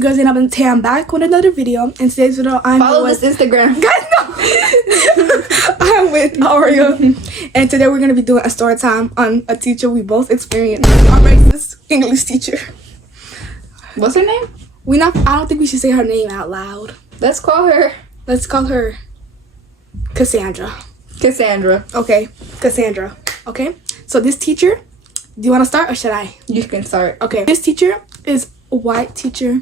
your girl Zeinab, and today I'm back with another video. In today's video, follow this Instagram. Guys, no! I'm with Oreo, and today we're gonna be doing a story time on a teacher we both experienced. Our racist English teacher. What's her name? I don't think we should say her name out loud. Let's call her Cassandra. Cassandra. Okay, Cassandra. Okay, so this teacher, do you want to start or should I? You can start. Okay, this teacher is a white teacher.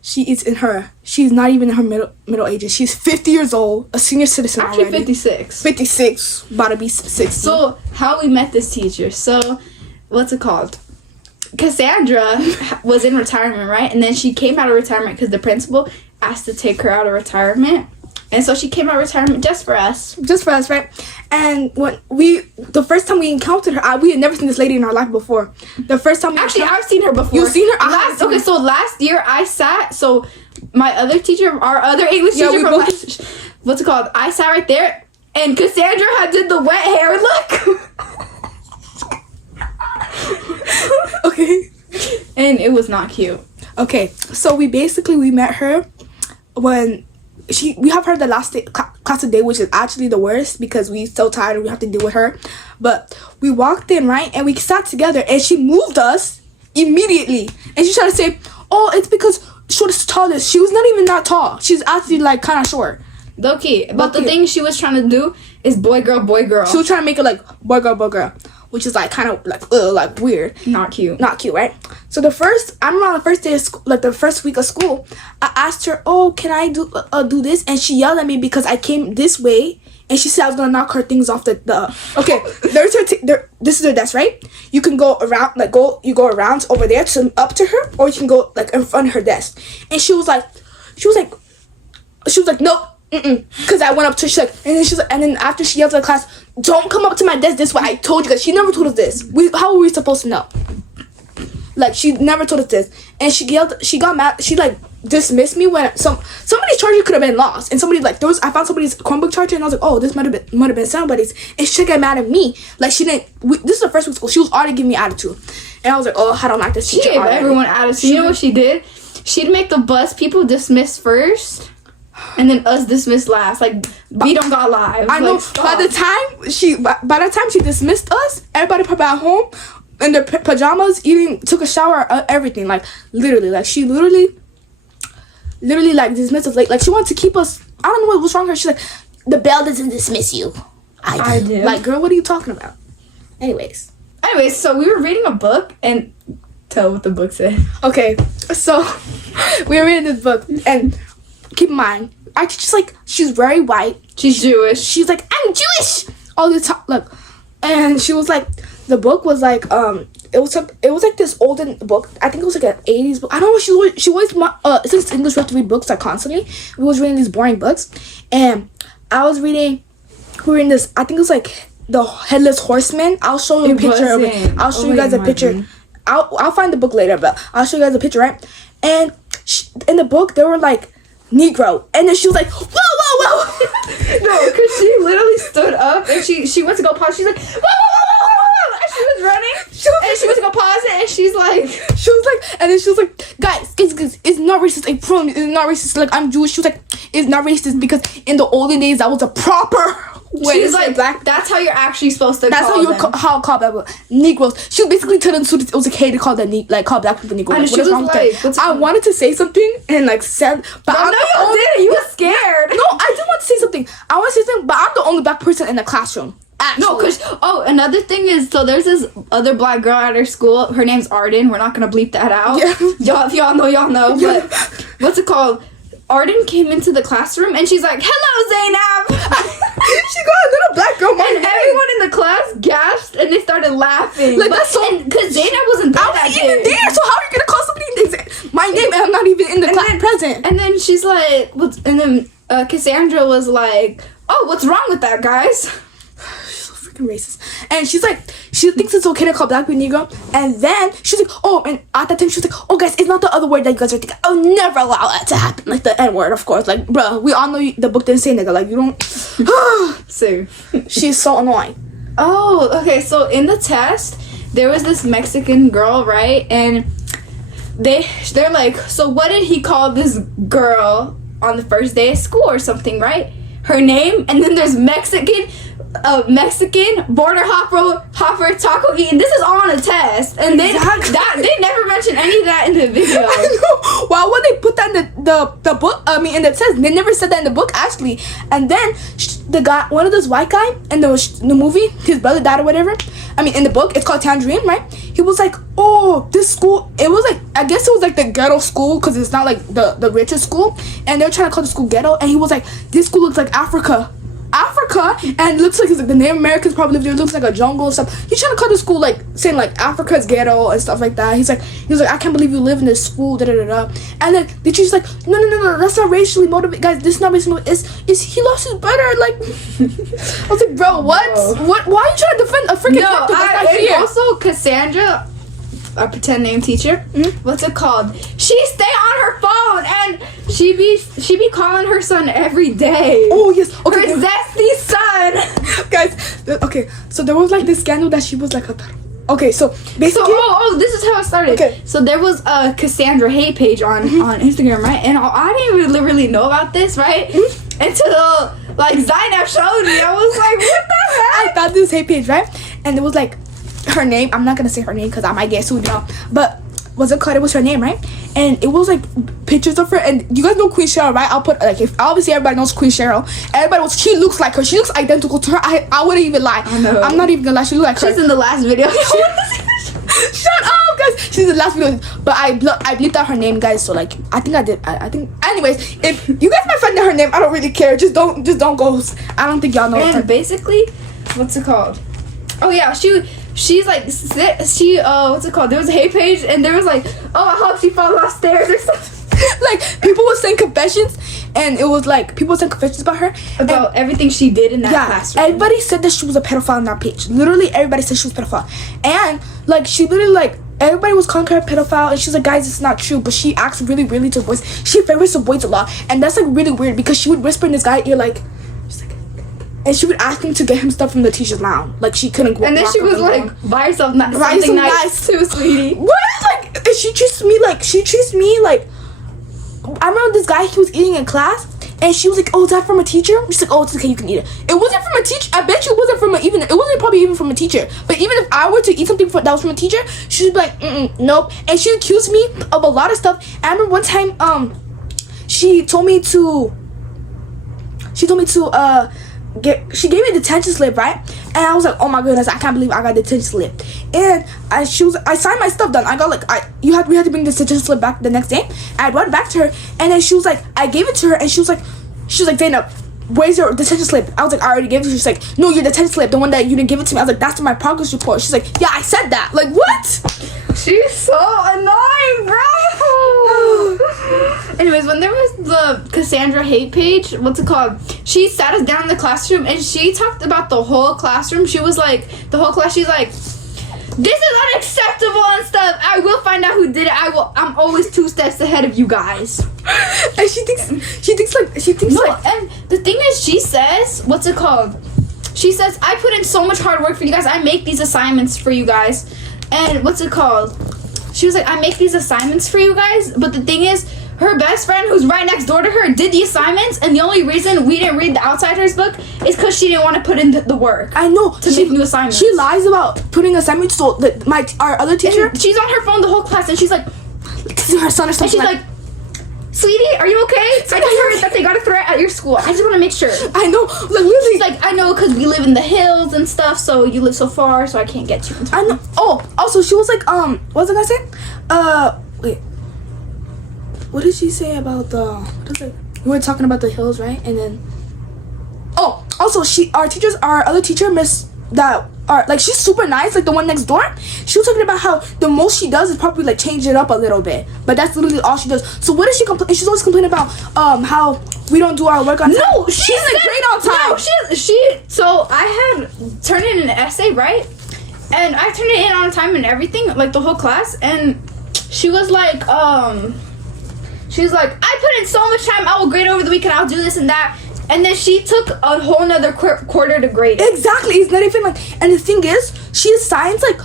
She's not even in her middle ages. She's 50 years old, a senior citizen. Actually already. 56. 56, about to be 60. So how we met this teacher? So what's it called? Cassandra was in retirement, right? And then she came out of retirement because the principal asked to take her out of retirement. And so she came out of retirement just for us. Just for us, right? And when the first time we encountered her, we had never seen this lady in our life before. The first time I've seen her before. You've seen her? So last year I sat, so my other teacher, our other English teacher from what's it called? I sat right there and Cassandra did the wet hair look. Okay. And it was not cute. Okay, so we met her when we have her the last day, class of day, which is actually the worst because we so tired and we have to deal with her. But we walked in, right, and we sat together and she moved us immediately. And she tried to say, oh, it's because shortest tallest. She was not even that tall. She's actually like kind of short. Low-key. But the thing she was trying to do is boy, girl, boy, girl. She was trying to make it like boy, girl. Which is like kind of like weird. Not cute, right? So I remember on the first day of school, like the first week of school, I asked her, "Oh, can I do this?" And she yelled at me because I came this way, and she said I was gonna knock her things off the. Okay, there's her. This is her desk, right? You can go around, you go around over there to up to her, or you can go like in front of her desk. And she was like, nope. Because I went up to her, she's like, and then after she yelled at the class, don't come up to my desk this way. I told you guys. She never told us this. How were we supposed to know? Like, she never told us this. And she got mad. She like dismissed me when somebody's charger could have been lost. And somebody I found somebody's Chromebook charger and I was like, oh, this might have been somebody's. And she got mad at me. Like, she didn't. This is the first week of school. She was already giving me attitude. And I was like, oh, I don't like this teacher. She gave everyone attitude. You know what she did? She'd make the bus people dismiss first. And then us dismissed last. Like, we don't got lives. I know. By the time she dismissed us, everybody probably at home in their pajamas, took a shower, everything. Like, literally. Like, she literally like dismissed us. Like she wanted to keep us. I don't know what was wrong with her. She's like, the bell doesn't dismiss you. I do. Like, girl, what are you talking about? Anyways, so we were reading a book and tell what the book said. Okay, so we were reading this book and. Keep in mind, she's very white. She's Jewish. She's like, I'm Jewish all the time. Look, and she was like, the book was like, it was like this olden book. I think it was like an 80s book. I don't know. She always since English we have to read books like constantly. We was reading these boring books, and we were reading this. I think it was like the Headless Horseman. I'll show you a picture of it. I'll show you guys a picture. I'll find the book later, but I'll show you guys a picture, right? And in the book there were like. Negro, and then she was like, whoa. No, because she literally stood up and she went to go pause. She's like, whoa, and she was running and she went to go pause it and she was like, guys, it's not racist. I promise, it's not racist. Like, I'm Jewish. She was like, it's not racist because in the olden days that was a proper way. She's like, black. That's how you're actually supposed to. That's call how call that Negroes. She was basically telling students it was okay to call call black people Negroes. And she was like, I wanted to say something and like said, but no, you didn't. You were scared. No, I didn't want to say something. I want to say something, but I'm the only black person in the classroom. Actually. No, because another thing is, so there's this other black girl at her school. Her name's Arden. We're not gonna bleep that out. Yeah. If y'all know. Yeah. But what's it called? Arden came into the classroom and she's like, hello, Zeinab. She got a little black girl. And everyone in the class gasped and they started laughing. Like, that's so. Because Zeinab wasn't there. I wasn't even there. So how are you gonna call somebody my name and I'm not even in the class present? And then she's like, and then Cassandra was like, oh, what's wrong with that, guys? Racist. And she's like, she thinks it's okay to call black people Negro, and then she's like, oh, and at that time she was like, oh guys, it's not the other word that you guys are thinking. I'll never allow that to happen. Like the N word, of course. Like, bruh, we all know the book didn't say nigga. Like, you don't. So she's so annoying. Oh, okay. So in the test there was this Mexican girl, right? And they're like, so what did he call this girl on the first day of school or something, right? Her name, and then there's Mexican border hopper taco eating. This is all on a test, and they never mention any of that in the video. I know. Why would they put that in the book? I mean, in the test, they never said that in the book actually. And then the guy, one of those white guy in the movie, his brother died or whatever. I mean, in the book, it's called Tangerine, right? He was like, oh, this school. It was like, I guess it was like the ghetto school because it's not like the richest school, and they're trying to call the school ghetto. And he was like, this school looks like Africa, and it looks like it's like the Native Americans probably live there. It looks like a jungle and stuff. He's trying to call the school like saying like Africa's ghetto and stuff like that. He was like, I can't believe you live in this school, da da da da. And then the teacher's like, no, that's not racially motivated, guys. This is not racially motivated. It's he lost his brother. Like, I was like, bro, what? No. What? Why are you trying to defend a freaking character that's not here? Also Cassandra, a pretend name teacher. What's it called? She stay on her phone and she be calling her son every day. Oh yes, okay. Her zesty son. Guys, okay. So there was like this scandal that she was like, okay. So basically, so this is how it started. Okay. So there was a Cassandra hate page on Instagram, right? And I didn't really know about this, right? Until like Zeinab showed me. I was like, what the heck? I found this hate page, right? And it was like her name. I'm not gonna say her name because I might get sued now. But was it called? It was her name, right? And it was like pictures of her. And you guys know Queen Cheryl, right? I'll put like, if obviously everybody knows Queen Cheryl. Everybody was. She looks like her. She looks identical to her. I wouldn't even lie. I know. I'm not even gonna lie. She looks like her. She's in the last video. Shut up, guys. She's the last video, but I bleeped out her name, guys. So like, I think I did. I think. Anyways, if you guys might find out her name, I don't really care. Just don't go. I don't think y'all know. And basically, what's it called? Oh yeah, she's like what's it called? There was a hate page, and there was like, oh, I hope she falls off stairs or something. Like people were saying confessions, and it was like people were saying confessions about her about everything she did in that classroom. Everybody said that she was a pedophile on that page. Literally, everybody said she was a pedophile, and like she literally like everybody was calling her a pedophile, and she's like, guys, it's not true. But she acts really, really to boys. She favors the boys a lot, and that's like really weird because she would whisper in this guy's ear like. And she would ask him to get him stuff from the teacher's lounge. Like she couldn't go. And then she was like, buy yourself something nice too, sweetie. What? Like she treats me like. I remember this guy, he was eating in class, and she was like, oh, is that from a teacher? She's like, oh, it's okay, you can eat it. It wasn't from a teacher. I bet you it wasn't it wasn't probably even from a teacher. But even if I were to eat something that was from a teacher, she'd be like, nope. And she accused me of a lot of stuff. And I remember one time, she told me to she gave me a detention slip, right? And I was like, oh my goodness, I can't believe I got a detention slip. And I signed my stuff done. I got like, we had to bring the detention slip back the next day. And I brought it back to her, and then she was like, I gave it to her, and she was like, Zeinab, where's your detention slip? I was like, I already gave it to you. She's like, no, your detention slip, the one that you didn't give it to me. I was like, that's in my progress report. She's like, yeah, I said that. Like, what? She's so annoying, bro. Anyways, when there was the Cassandra hate page, what's it called? She sat us down in the classroom and she talked about the whole classroom. She was like, the whole class, she's like, this is unacceptable and stuff. I will find out who did it. I'm always 2 steps ahead of you guys. And she thinks no, and the thing is, she says, what's it called? She says, I put in so much hard work for you guys. I make these assignments for you guys. And what's it called? She was like, I make these assignments for you guys. But the thing is, her best friend, who's right next door to her, did the assignments. And the only reason we didn't read the Outsiders book is because she didn't want to put in the work. I know. To make new assignments. She lies about putting assignments. So our other teacher, and she's on her phone the whole class, and she's like, to her son or something. And she's like, sweetie, are you okay? I just heard that they got a threat at your school. I just want to make sure. I know. Like, literally. She's like, I know, because we live in the hills and stuff, so you live so far, so I can't get you. I know. Oh, also, she was like, what was I gonna say? Wait. What did she say about we were talking about the hills, right? And then, oh, also, our other teacher, Miss, she's super nice, like the one next door. She was talking about how the most she does is probably like change it up a little bit, but that's literally all she does. So what does she complain? She's always complaining about how we don't do our work on time. No, she's like great on time. No, so I had turned in an essay, right? And I turned it in on time and everything, like the whole class. And she was like, I put in so much time. I will grade over the weekend. I'll do this and that. And then she took a whole nother quarter to grade it. Exactly. It's not even like. And the thing is, she assigns like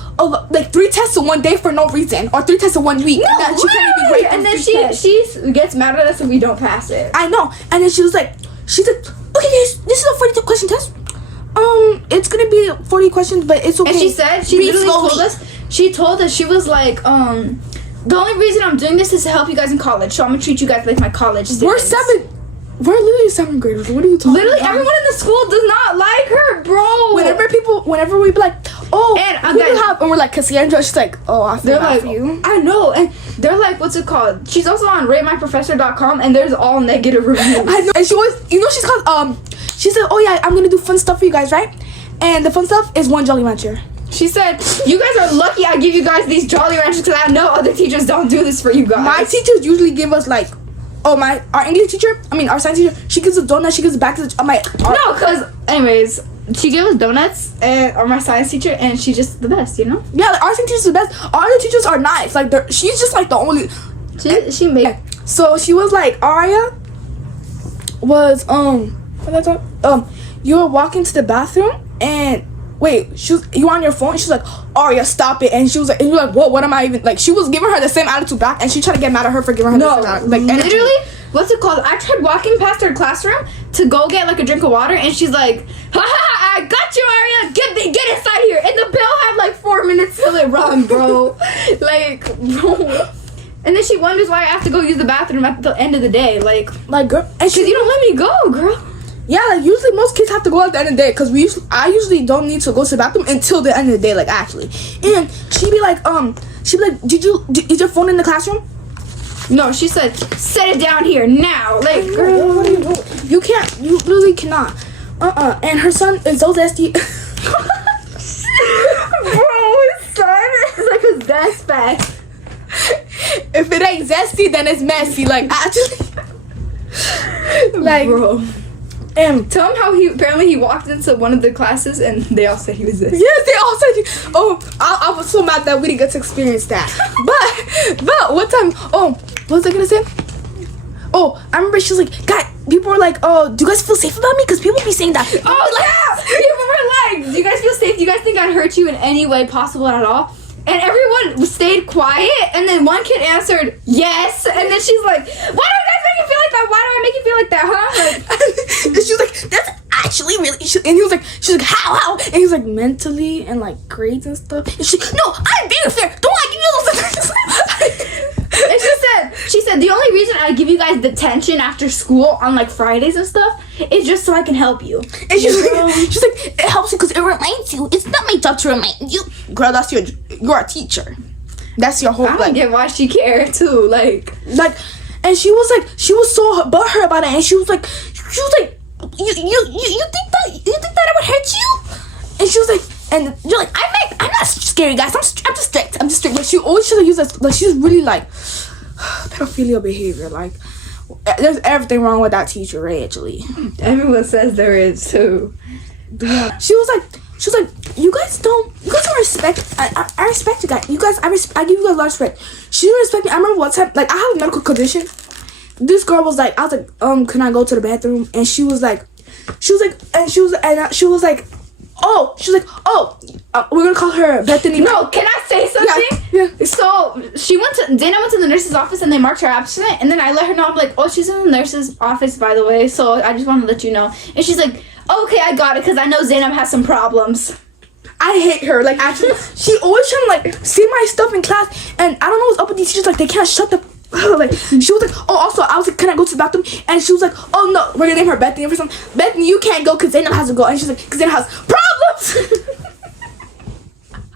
3 tests in one day for no reason, or 3 tests in 1 week. No, and she can't even grade and then those 3 tests. she gets mad at us if we don't pass it. I know. And then she's like, okay guys, this is a 40 question test. It's gonna be 40 questions, but it's okay. And she said, she literally told us, she was like, the only reason I'm doing this is to help you guys in college, so I'm gonna treat you guys like my college students. We're literally 7th graders. What are you talking Literally, about? everyone in the school does not like her, bro. Whenever we be like, oh, and we're like, Cassandra, she's like, oh, I feel bad for you. I know, and they're like, what's it called? She's also on ratemyprofessor.com, and there's all negative reviews. I know, and she always, she's called, she said, oh yeah, I'm gonna do fun stuff for you guys, right? And the fun stuff is 1 Jolly Rancher. She said, you guys are lucky I give you guys these Jolly Ranchers because I know other teachers don't do this for you guys. My teachers usually give us like, our English teacher, our science teacher, she gives us donuts, she gives it back to no, because, anyways, she gave us donuts, or my science teacher, and she's just the best, you know? Yeah, like, our science teacher's the best. Our other teachers are nice. Like, she's just like the only... She made... So, she was like, Aria was, you were walking to the bathroom, and... Wait, you on your phone? She's like, Aria, stop it. And she was like, and you're like, what am I even, like, she was giving her the same attitude back, and she tried to get mad at her for giving her the same attitude. Like, literally, what's it called? I tried walking past her classroom to go get like a drink of water, and she's like, haha, I got you, Aria, get inside here. And the bell had like 4 minutes till it rung, bro. Like, bro. And then she wonders why I have to go use the bathroom at the end of the day. Like girl, and because you don't let me go, girl. Yeah, like usually most kids have to go at the end of the day because I usually don't need to go to the bathroom until the end of the day, like actually. And she'd be like, is your phone in the classroom? No, she said, set it down here now. Like, girl, what are you doing? You can't, you literally cannot. And her son is so zesty. Bro, his son is like his best friend. If it ain't zesty, then it's messy. Like actually, like bro. Tell him how he walked into one of the classes and they all said he was this. Yes, they all said. Oh, I was so mad that we didn't get to experience that. but one time, what was I gonna say? Oh, I remember she was like, "God, people were like, oh, do you guys feel safe about me? Because people be saying that." Oh yeah, people were like, "Do you guys feel safe? Do you guys think I'd hurt you in any way possible at all?" And everyone stayed quiet, and then one kid answered yes, and then she's like, "Why do you guys make you feel like that? Why do I make you feel like that, huh?" Like, and she was like, "That's actually really," and he was like, she's like, how? And he was like, mentally and like grades and stuff. And she, no, I'm being fair. Don't I give you those? And she said, the only reason I give you guys detention after school on like Fridays and stuff is just so I can help you. And she's like, it helps you because it reminds you. It's not my job to remind you, girl. That's you're a teacher. That's your whole. I don't get why she cared too. Like, and she was so butthurt about it, and she was like, you think that I would hurt you? And she was like, and you're like, I'm not scary, guys. I'm just strict. But she always should have used that. Like, she's really like pedophilia behavior. Like, there's everything wrong with that teacher, right? Actually, everyone says there is too. Yeah. She was like, you guys don't respect. I respect you guys. You guys, I give you guys a lot of respect. She didn't respect me. I remember one time, like, I have a medical condition. This girl was like, I was like, can I go to the bathroom? And she was like, we're gonna call her Bethany. No, can I say something? Yeah. So Zeinab went to the nurse's office and they marked her absent, and then I let her know. I'm like, oh, she's in the nurse's office, by the way. So I just want to let you know. And she's like, okay, I got it, because I know Zeinab has some problems. I hate her. Like, actually, she always trying to like see my stuff in class, and I don't know what's up with these teachers. Like, they can't shut the. Like, she was like, oh, also, I was like, can I go to the bathroom? And she was like, oh no, we're gonna name her Bethany or something. Bethany, you can't go because Zeinab has to go. And she's like, because Zeinab has problems.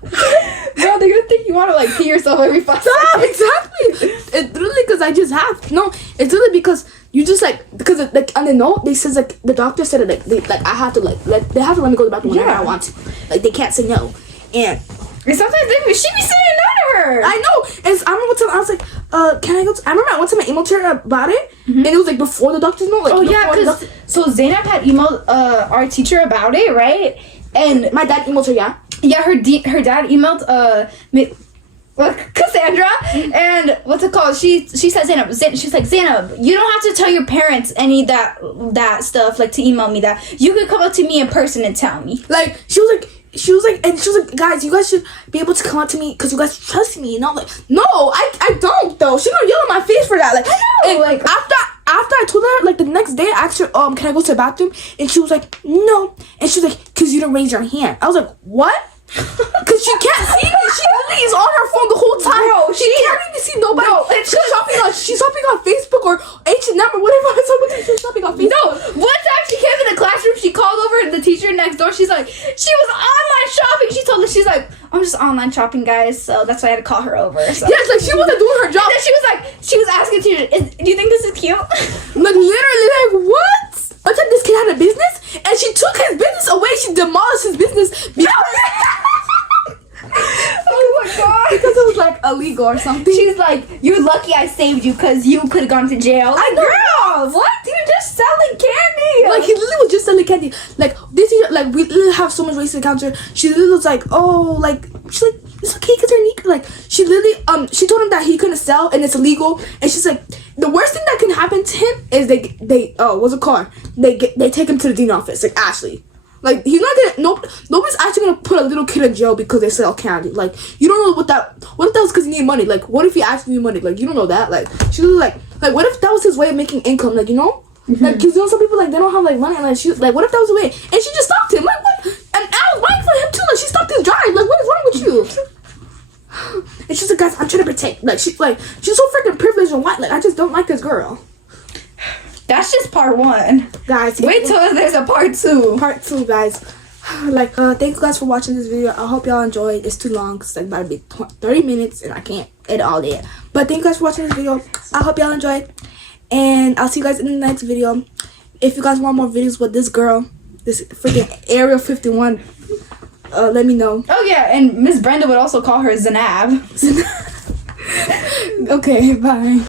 Bro, they're gonna think you want to like pee yourself every 5 seconds. Exactly. It's literally because I just have. No, it's really because you just like, because it, like on the note they says like the doctor said it like I have to like they have to let me go to the bathroom whenever I want to. Like, they can't say no. And sometimes she be saying no to her. I know. And I remember one time I was like, can I go I remember one time I emailed her about it, and it was like before the doctor's note. Like, oh yeah, because so Zeinab had emailed our teacher about it, right? And my dad emailed her. Yeah, her dad emailed Cassandra, and what's it called? She said Zainab. She's like, Zainab, you don't have to tell your parents any of that stuff, like to email me that. You could come up to me in person and tell me. Like she was like, guys, you guys should be able to come up to me because you guys trust me. And I'm like, no, I don't though. She gonna yell in my face for that. Like, I know. Like after I told her, like the next day, I asked her, can I go to the bathroom? And she was like, no. And she was like, cause you didn't raise your hand. I was like, what? Cause she can't see me. She literally is on her phone the whole time. Bro, she can't even see nobody. No, she's shopping on Facebook or H&M or whatever. She's shopping on Facebook. No, one time she came in the classroom, she called over the teacher next door. She's like, she was online shopping. She told us, she's like, I'm just online shopping, guys. So that's why I had to call her over. So. Yes, like she wasn't doing her job. And then she was asking the teacher, do you think this is cute? Like literally, like what? I thought this kid had a business, and she took his business away. She demolished his business because Oh my god. because it was like illegal or something. She's like, you're lucky I saved you because you could have gone to jail. I know. Girl, what? You're just selling candy. Like he literally was just selling candy. Like this year, like we literally have so much waste to counter. She literally was like, oh, like she's like, it's okay because they're unique. Like she literally she told him that he couldn't sell and it's illegal. And she's like, the worst thing that can happen to him is they what's it called? They take him to the dean office, like Ashley. Like he's not gonna nobody's actually gonna put a little kid in jail because they sell candy. Like you don't know what if that was because he needed money. Like what if he actually needed money? Like you don't know that. Like she was like what if that was his way of making income? Like you know. Mm-hmm. Like, cause you know some people like they don't have like money, and like she like what if that was the way? And she just stopped him. Like what? And I was waiting for him too. Like she stopped his drive. Like what is wrong with you? And she's like, guys, I'm trying to protect. Like she's so freaking privileged and white. Like I just don't like this girl. That's just part 1. Guys, wait till there's a part 2. Part 2, guys. Like thank you guys for watching this video. I hope y'all enjoyed. It's too long. It's like about to be 30 minutes, and I can't edit all day. But thank you guys for watching this video. I hope y'all enjoyed. And I'll see you guys in the next video. If you guys want more videos with this girl, this freaking Area 51, let me know. Oh yeah, and Miss Brenda would also call her Zeinab. Okay, bye.